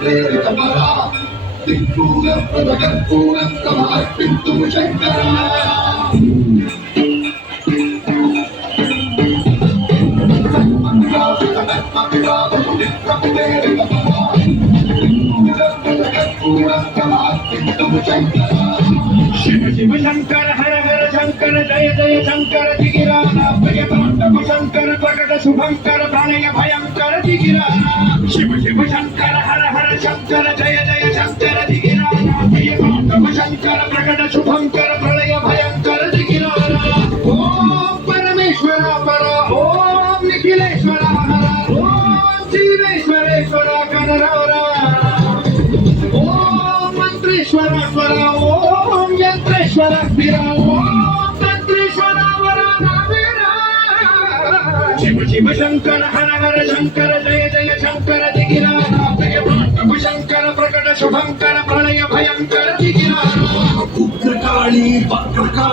प्रेरितमरा दिक्पूर प्रभकर्पूर समर्पितुं शंकरा शिव शिव शंकर हर हर शंकर जय जय शंकर जिगिराना प्रिय तांडव शंकर प्रकट शुभंकर प्रणय भयंकर जिगिराना शिव शिव शंकर हर हर शंकर जय जय शंकर जिगिराना प्रिय तांडव शंकर प्रकट शुभंकर प्रणय भयंकर जिगिराना ओम परमेश्वर पर ओम निखिलेश्वर हर ओम जीवेश्वरेश्वर कनरवरा ओम मंत्रेश्वर स्वर ओम यंत्रेश्वर स्थिर ओम तंत्रेश्वर वरानवीरा शिव शिव शंकर हर हर शंकर जय जय शंकर जिगिराना प्रिय तांडव शंकर प्रकट शुभंकर प्रणय भयंकर जिगिराना उग्रकाली वक्रकाली